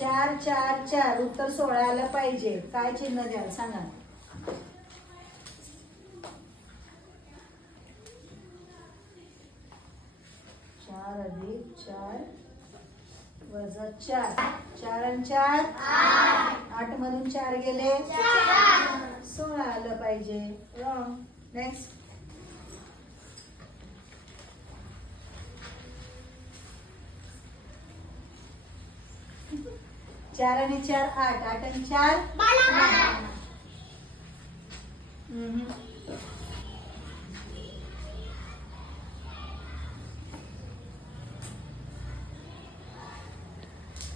चार चार चार. उत्तर सोळा आलं पाहिजे. काय चिन्ह द्याल? सांगा. चार अधिक चार वजा चार. चार आणि चार? आठ. मधून चार गेले? सोळा आलं पाहिजे. नेक्स्ट चार आणि चार आठ. आठ आणि चार.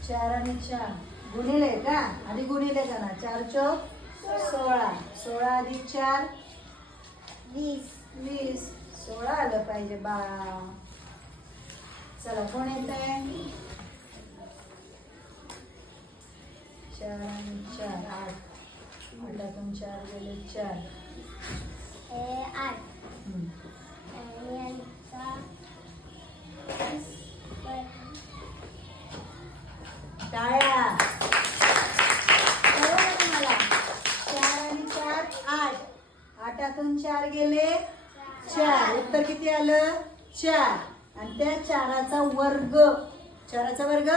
चार आणि चार. गुणिले का? आधी गुणिले का ना चार चौक सोळा. सोळा अधिक चार. वीस. वीस. सोळा आलं पाहिजे बा. चला कोण येत आहे चार आणि चार आठ. आठातून चार गेले चार. आठ. टाळ्या. तुम्हाला? चार आणि चार आठ. आठातून चार गेले चार. उत्तर किती आलं? चार. आणि त्या चाराचा वर्ग. चाराचा वर्ग?